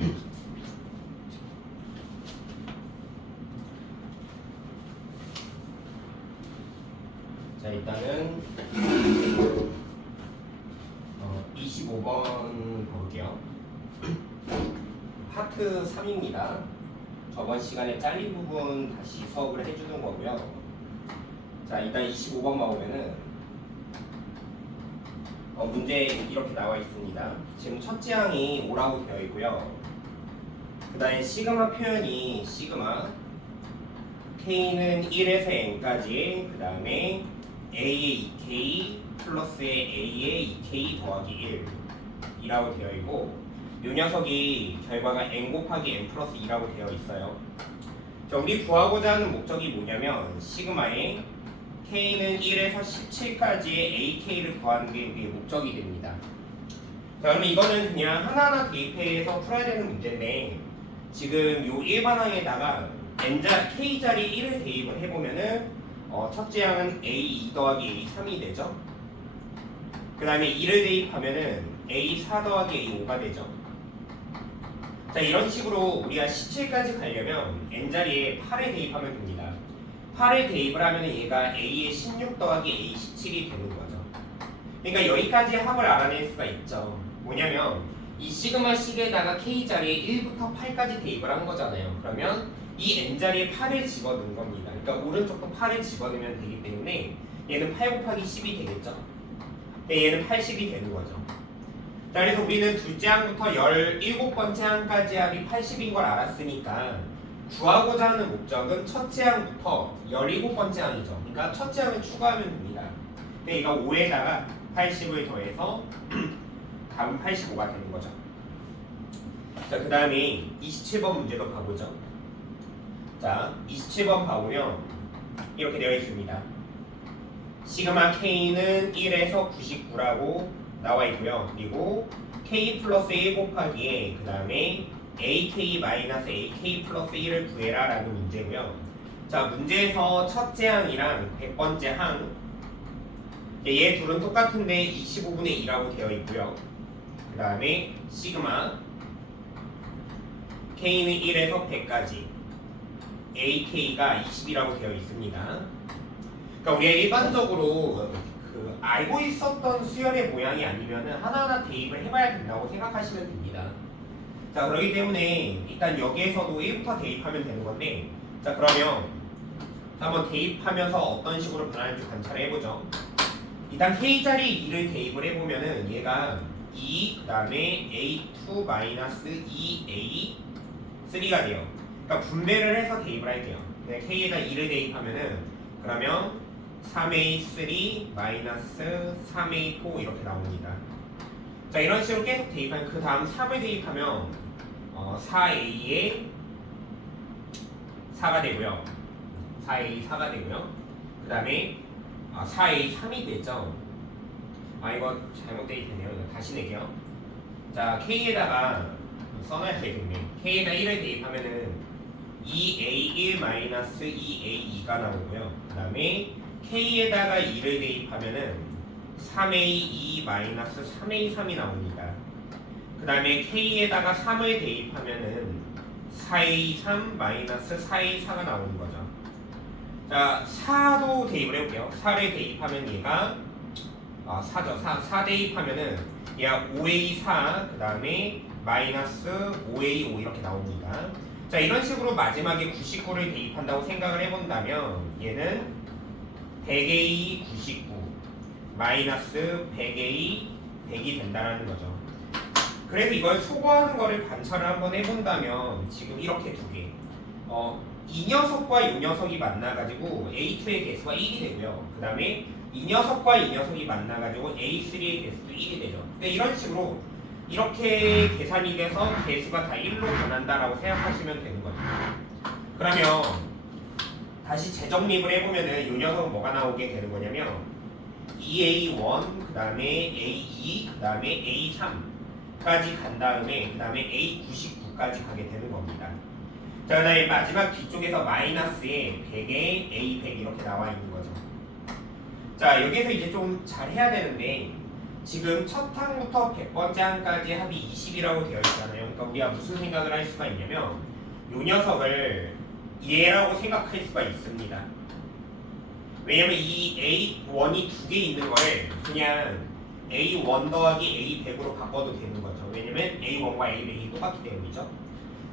자, 일단은 25번 볼게요. 파트 3입니다. 저번 시간에 잘린 부분 다시 수업을 해주는 거고요. 자, 일단 25번 봐보면은 문제 이렇게 나와 있습니다. 지금 첫째 항이 5라고 되어 있고요. 그 다음에 시그마 표현이 시그마 K는 1에서 N까지, 그 다음에 A의 2K 플러스의 A의 2K 더하기 1이라고 되어 있고, 이 녀석이 결과가 N 곱하기 N 플러스 2라고 되어 있어요. 자, 우리 구하고자 하는 목적이 뭐냐면 시그마의 K는 1에서 17까지의 AK를 구하는 게 우리의 목적이 됩니다. 자, 그러면 이거는 그냥 하나하나 대입해서 풀어야 되는 문제인데, 지금 요 일반항에다가 K자리 1을 대입을 해보면은 첫째 항은 A2 더하기 A3이 되죠. 그 다음에 2를 대입하면은 A4 더하기 A5가 되죠. 자, 이런 식으로 우리가 17까지 가려면 N자리에 8을 대입하면 됩니다. 8을 대입을 하면 얘가 A의 16 더하기 A17이 되는 거죠. 그러니까 여기까지 합을 알아낼 수가 있죠. 뭐냐면 이 시그마 식에다가 K자리에 1부터 8까지 대입을 한 거잖아요. 그러면 이 N자리에 8을 집어넣은 겁니다. 그러니까 오른쪽도 8을 집어넣으면 되기 때문에 얘는 8 곱하기 10이 되겠죠. 근데 얘는 80이 되는 거죠. 자, 그래서 우리는 둘째 항부터 17번째 항까지 합이 80인 걸 알았으니까 구하고자 하는 목적은 첫째 항부터 17번째 항이죠. 그러니까 첫째 항을 추가하면 됩니다. 근데 이거 5에다가 80을 더해서 답은 85가 되는 거죠. 자, 그 다음에 27번 문제도 봐보죠. 자, 27번 봐보면 이렇게 되어 있습니다. 시그마 K는 1에서 99라고 나와 있고요. 그리고 K 플러스 1 곱하기에 그 다음에 AK 마이너스 AK 플러스 1을 구해라 라는 문제고요. 자, 문제에서 첫째 항이랑 100번째 항, 얘 둘은 똑같은데 25분의 2라고 되어 있고요. 그 다음에 시그마 K는 1에서 100까지, AK가 20이라고 되어 있습니다. 그러니까 우리가 일반적으로 알고 있었던 수열의 모양이 아니면은 하나하나 대입을 해봐야 된다고 생각하시면 됩니다. 자, 그렇기 때문에 일단 여기에서도 1부터 대입하면 되는 건데, 자, 그러면 한번 대입하면서 어떤 식으로 변할지 관찰을 해보죠. 일단 K자리 2를 대입을 해보면은 얘가 2, 그 다음에 A2 마이너스 2A3가 돼요. 그러니까 분배를 해서 대입을 할게요. K에다 2를 대입하면은 그러면 3A3 마이너스 3A4 이렇게 나옵니다. 자, 이런 식으로 계속 대입하면 그 다음 3을 대입하면 4A에 4가 되고요. 4A 4가 되고요. 그 다음에 4A 3이 되죠. 이거 잘못 대입했네요. 다시 낼게요. 자, K에다가 써놔야 되겠네. K에다 1을 대입하면은 2A1 마이너스 2A2가 나오고요. 그 다음에 K에다가 2를 대입하면은 3A2 마이너스 3A3이 나옵니다. 그 다음에 K에다가 3을 대입하면은 4A3 마이너스 4A4가 나오는 거죠. 자, 4도 대입을 해볼게요. 4를 대입하면 얘가 4죠. 4 대입하면은 얘가 5A4 그 다음에 마이너스 5A5 이렇게 나옵니다. 자, 이런 식으로 마지막에 99를 대입한다고 생각을 해본다면 얘는 100A 99 마이너스 100A 100이 된다는 거죠. 그래서 이걸 소거하는 거를 관찰을 한번 해본다면 지금 이렇게 두 개, 이 녀석과 이 녀석이 만나가지고 A2의 개수가 1이 되고요. 그 다음에 이 녀석과 이 녀석이 만나가지고 A3의 개수도 1이 되죠. 근데 이런 식으로 이렇게 계산이 돼서 개수가 다 1로 변한다라고 생각하시면 되는 거죠. 그러면 다시 재정립을 해보면은 이 녀석은 뭐가 나오게 되는 거냐면 2A1 그 다음에 A2 그 다음에 A3까지 간 다음에 그 다음에 A99까지 가게 되는 겁니다. 자, 그 다음에 마지막 뒤쪽에서 마이너스에 100에 A100 이렇게 나와 있는 거죠. 자, 여기에서 이제 좀 잘 해야 되는데, 지금 첫 항부터 100번째 항까지 합이 20이라고 되어 있잖아요. 그러니까 우리가 무슨 생각을 할 수가 있냐면 이 녀석을 얘라고 생각할 수가 있습니다. 왜냐면 이 A1이 두 개 있는 거를 그냥 A1 더하기 A100으로 바꿔도 되는 거죠. 왜냐면 A1과 A100이 똑같기 때문이죠.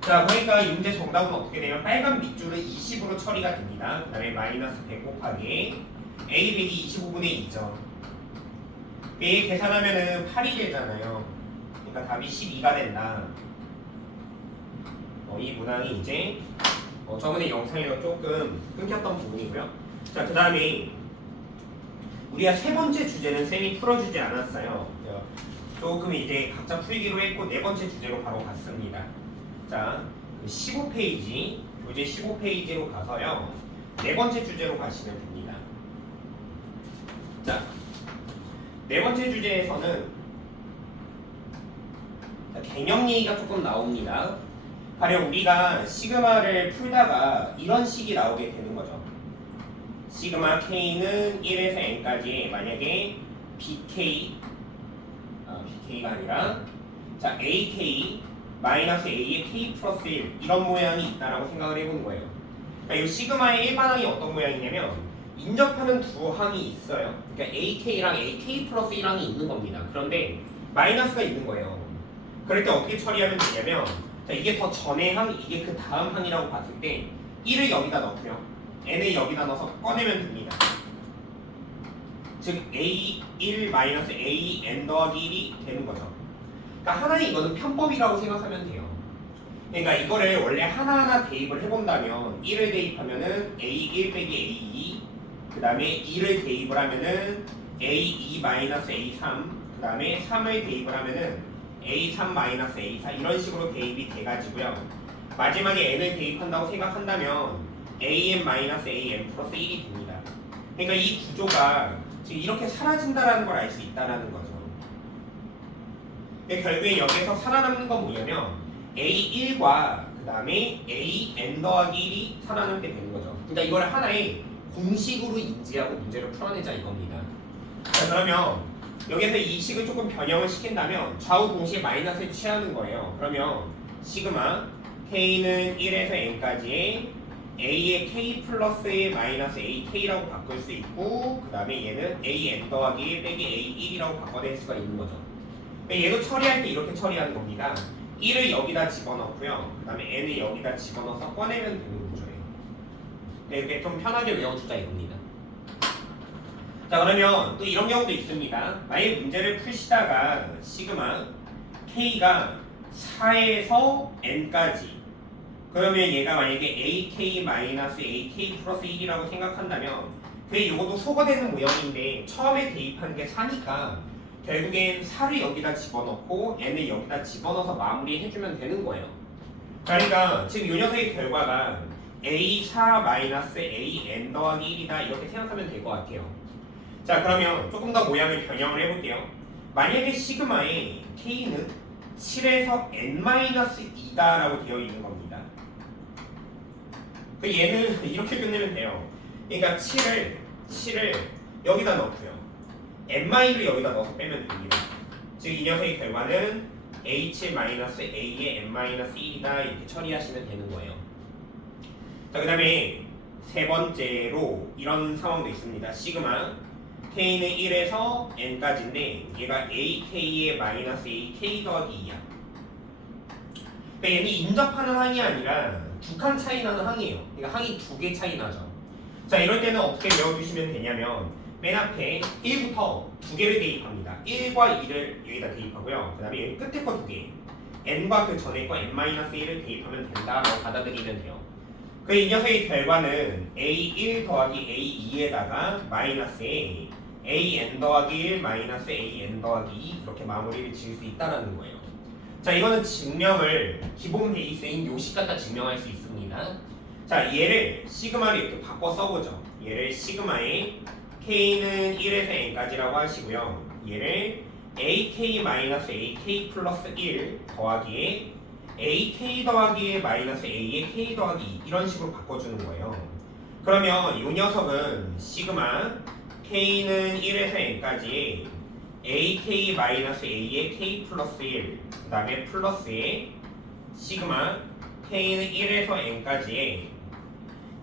자, 그러니까 이 문제 정답은 어떻게 되면 빨간 밑줄은 20으로 처리가 됩니다. 그 다음에 마이너스 100 곱하기 A100이 25분의 2죠. 얘 계산하면은 8이 되잖아요. 그러니까 답이 12가 된다. 이 문항이 이제 저번에 영상에서 조금 끊겼던 부분이고요. 자, 그 다음에 우리가 세 번째 주제는 쌤이 풀어주지 않았어요. 조금 이제 각자 풀기로 했고 네 번째 주제로 바로 갔습니다. 자, 15페이지, 교재 15페이지로 가서요. 네 번째 주제로 가시면 됩니다. 자, 네 번째 주제에서는 개념 얘기가 조금 나옵니다. 가령 우리가 시그마를 풀다가 이런 식이 나오게 되는 거죠. 시그마 K는 1에서 N까지 만약에 BK가 아니라 자 AK 마이너스 A의 K 플러스 1 이런 모양이 있다라고 생각을 해보는 거예요. 그러니까 이 시그마의 일반항이 어떤 모양이냐면 인접하는 두 항이 있어요. 그러니까 AK랑 AK 플러스 1항이 있는 겁니다. 그런데 마이너스가 있는 거예요. 그럴 때 어떻게 처리하면 되냐면 자, 이게 더 전의 항, 이게 그 다음 항이라고 봤을 때 1을 여기다 넣고요. n을 여기다 넣어서 꺼내면 됩니다. 즉 A1 마이너스 AN 더하기 1이 되는 거죠. 그러니까 하나의 이거는 편법이라고 생각하면 돼요. 그러니까 이거를 원래 하나하나 대입을 해본다면 1을 대입하면은 A1 빼기 A2 그 다음에 2를 대입을 하면은 A2 마이너스 A3 그 다음에 3을 대입을 하면은 A3 마이너스 A4 이런 식으로 대입이 돼가지고요. 마지막에 n을 대입한다고 생각한다면 AN 마이너스 AN 플러스 1이 됩니다. 그러니까 이 구조가 지금 이렇게 사라진다라는 걸 알 수 있다라는 거죠. 결국에 여기에서 살아남는 건 뭐냐면 A1과 그 다음에 AN 더하기 1이 살아남게 되는 거죠. 그러니까 이걸 하나의 공식으로 인지하고 문제를 풀어내자 이겁니다. 자, 그러면 여기서 이 식을 조금 변형을 시킨다면 좌우 동시에 마이너스를 취하는 거예요. 그러면 시그마 K는 1에서 N까지 A의 K 플러스 1 마이너스 AK라고 바꿀 수 있고 그 다음에 얘는 AN 더하기 1 빼기 A1이라고 바꿔낼 수가 있는 거죠. 얘도 처리할 때 이렇게 처리하는 겁니다. 1을 여기다 집어넣고요. 그 다음에 n을 여기다 집어넣어서 꺼내면 되는 구조예요. 이렇게 좀 편하게 외워주자 이겁니다. 자, 그러면 또 이런 경우도 있습니다. 만약에 문제를 푸시다가 시그마 K가 4에서 N까지 그러면 얘가 만약에 AK 마이너스 AK 플러스 1이라고 생각한다면 그게 이것도 소거되는 모형인데 처음에 대입한 게 4니까 결국엔 4를 여기다 집어넣고 n을 여기다 집어넣어서 마무리해주면 되는 거예요. 그러니까 지금 이 녀석의 결과가 A4 마이너스 AN 더하기 1이다 이렇게 생각하면 될 것 같아요. 자, 그러면 조금 더 모양을 변형을 해볼게요. 만약에 시그마의 K는 7에서 N-2다라고 되어 있는 겁니다. 그 얘는 이렇게 끝내면 돼요. 그러니까 7을 여기다 넣고요. N-를 여기다 넣어서 빼면 됩니다. 즉 이 녀석의 결과는 H-A의 N-1이다 이렇게 처리하시면 되는 거예요. 자, 그 다음에 세 번째로 이런 상황도 있습니다. 시그마 K는 1에서 N까지인데 얘가 AK의 마이너스 AK 더하기 2야. 그러니까 얘는 인접하는 항이 아니라 두 칸 차이 나는 항이에요. 그러니까 항이 두 개 차이 나죠. 자, 이럴 때는 어떻게 외워주시면 되냐면 맨 앞에 1부터 두 개를 대입합니다. 1과 2를 여기다 대입하고요. 그 다음에 여기 끝에 거 두 개 N과 그 전에 거 N-1을 대입하면 된다라고 받아들이면 돼요. 그 이 녀석의 결과는 A1 더하기 A2에다가 마이너스에 AN 더하기 1 마이너스 AN 더하기 2 이렇게 마무리를 지을 수 있다는 거예요. 자, 이거는 증명을 기본 베이스인 요식 갖다 증명할 수 있습니다. 자, 얘를 시그마를 이렇게 바꿔 써보죠. 얘를 시그마에 K는 1에서 N까지라고 하시고요. 얘를 AK 마이너스 AK 플러스 1 더하기에 AK 더하기 마이너스 A의 K 더하기 2 이런 식으로 바꿔주는 거예요. 그러면 이 녀석은 시그마 K는 1에서 N까지 ak 마이너스 a의 k 플러스 1, 그 다음에 플러스의 시그마 k는 1에서 n까지의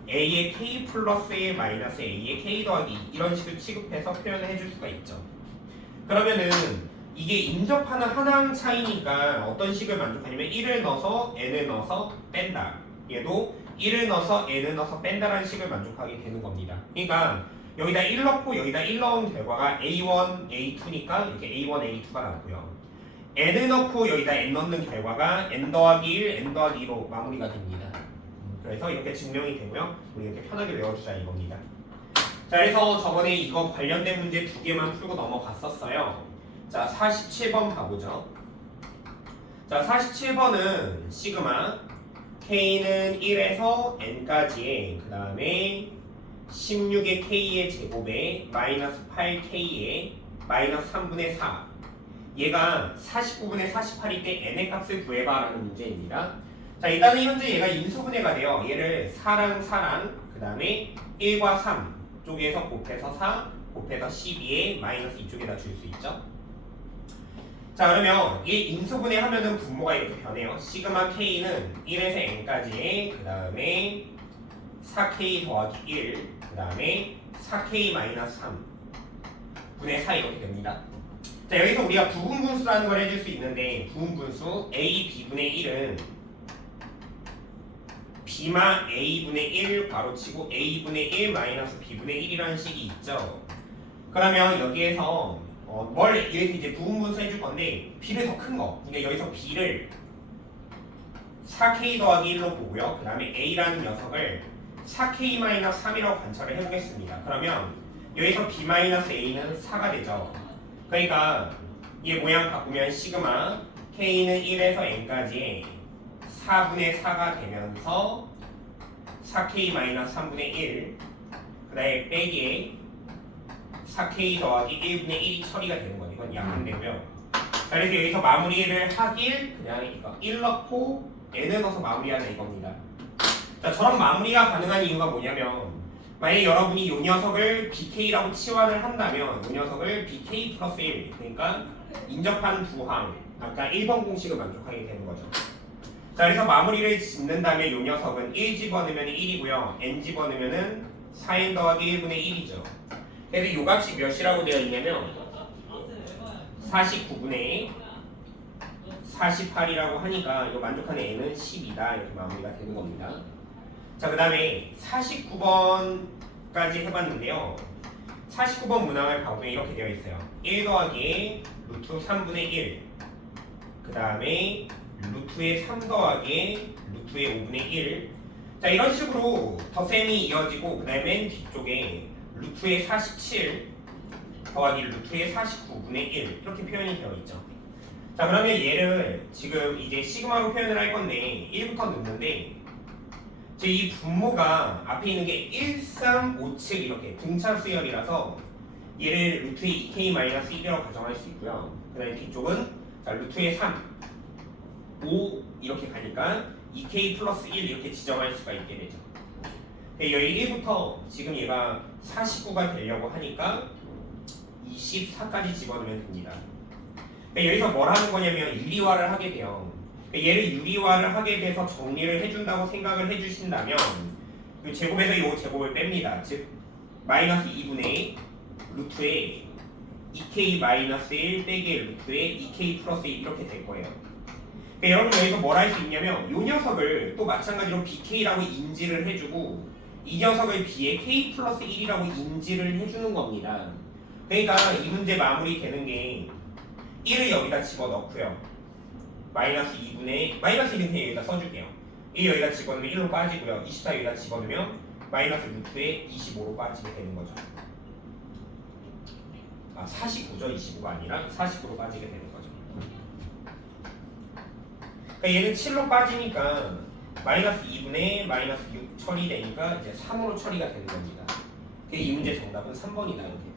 a의 k 플러스 1 마이너스 a의 k 더하기 2 이런 식으로 취급해서 표현을 해줄 수가 있죠. 그러면은 이게 인접하는 하나항 차이니까 어떤 식을 만족하냐면 1을 넣어서 n을 넣어서 뺀다. 얘도 1을 넣어서 n을 넣어서 뺀다라는 식을 만족하게 되는 겁니다. 그러니까 여기다 1 넣고 여기다 1 넣은 결과가 a1, a2니까 이렇게 a1, a2가 나오고요. n을 넣고 여기다 n 넣는 결과가 n 더하기 1, n 더하기 2로 마무리가 됩니다. 그래서 이렇게 증명이 되고요. 우리 이렇게 편하게 외워주자 이겁니다. 자, 그래서 저번에 이거 관련된 문제 2개만 풀고 넘어갔었어요. 자, 47번 가보죠. 자, 47번은 시그마 k는 1에서 n까지의 그 다음에 16의 k의 제곱에 마이너스 8k의 마이너스 3분의 4 얘가 49분의 48일 때 n의 값을 구해봐 라는 문제입니다. 자, 일단은 현재 얘가 인수분해가 돼요. 얘를 4랑 4랑 그 다음에 1과 3 쪽에서 곱해서 4 곱해서 12에 마이너스 이쪽에다 줄 수 있죠. 자, 그러면 이 인수분해 하면은 분모가 이렇게 변해요. 시그마 k는 1에서 n까지의 그 다음에 4k 더하기 1 그 다음에 4k 마이너스 3 분의 4 이렇게 됩니다. 자, 여기서 우리가 부분분수라는 걸 해줄 수 있는데 부분분수 a b분의 1은 b마 a분의 1 괄호치고 a분의 1 마이너스 b분의 1이라는 식이 있죠. 그러면 여기에서 뭘 여기서 이제 부분분수 해줄 건데 b를 더 큰 거. 그러니까 여기서 b를 4k 더하기 1로 보고요. 그 다음에 a라는 녀석을 4k 마이너스 3이라고 관찰을 해보겠습니다. 그러면 여기서 b 마이너스 a는 4가 되죠. 그러니까 얘 모양 바꾸면 시그마 k는 1에서 n까지 4분의 4가 되면서 4k 마이너스 3분의 1 그 다음에 빼기에 4k 더하기 1분의 1이 처리가 되는 거죠. 이건 약분되고요. 자, 그래서 여기서 마무리를 하길 그냥 이거 1 넣고 n을 넣어서 마무리하자 이겁니다. 자, 저런 마무리가 가능한 이유가 뭐냐면 만약에 여러분이 이 녀석을 bk라고 치환을 한다면 이 녀석을 bk 플러스 1 그러니까 인접한 두 항 아까 1번 공식을 만족하게 되는 거죠. 자, 그래서 마무리를 짓는다면 이 녀석은 1 집어넣으면 1이고요. n 집어넣으면 4n 더하기 1분의 1이죠. 그래서 이 값이 몇이라고 되어 있냐면 49분의 48이라고 하니까 이거 만족하는 n은 10이다 이렇게 마무리가 되는 겁니다. 자, 그 다음에 49번까지 해봤는데요. 49번 문항을 봐보면 이렇게 되어 있어요. 1 더하기 루트 3분의 1 그 다음에 루트의 3 더하기 루트의 5분의 1 자, 이런 식으로 덧셈이 이어지고 그 다음에 맨 뒤쪽에 루트의 47 더하기 루트의 49분의 1 이렇게 표현이 되어 있죠. 자, 그러면 얘를 지금 이제 시그마로 표현을 할 건데 1부터 넣는데 이 분모가 앞에 있는 게 1, 3, 5, 7 이렇게 등차 수열이라서 얘를 루트의 2k-1이라고 가정할 수 있고요. 그 다음에 뒤쪽은 자, 루트의 3, 5 이렇게 가니까 2k 플러스 1 이렇게 지정할 수가 있게 되죠. 여기 1부터 지금 얘가 49가 되려고 하니까 24까지 집어넣으면 됩니다. 여기서 뭘 하는 거냐면 유리화를 하게 돼요. 얘를 유리화를 하게 돼서 정리를 해준다고 생각을 해주신다면 이 제곱에서 이 제곱을 뺍니다. 즉 마이너스 2분의 루트에 2k 마이너스 1 빼기 루트에 2k 플러스 1 이렇게 될 거예요. 여러분 여기서 뭘 할 수 있냐면 이 녀석을 또 마찬가지로 bk라고 인지를 해주고 이 녀석을 b의 k 플러스 1이라고 인지를 해주는 겁니다. 그러니까 이 문제 마무리 되는 게 1을 여기다 집어넣고요. 마이너스 2분의 마이너스 1은 그냥 여기다 써줄게요. 1 여기다 집어넣으면 1로 빠지고요. 24 여기다 집어넣으면 마이너스 루트에 25로 빠지게 되는 거죠. 49죠. 25가 아니라 49로 빠지게 되는 거죠. 그러니까 얘는 7로 빠지니까 마이너스 2분의 마이너스 6 처리되니까 이제 3으로 처리가 되는 겁니다. 이 문제 정답은 3번이다 이렇게.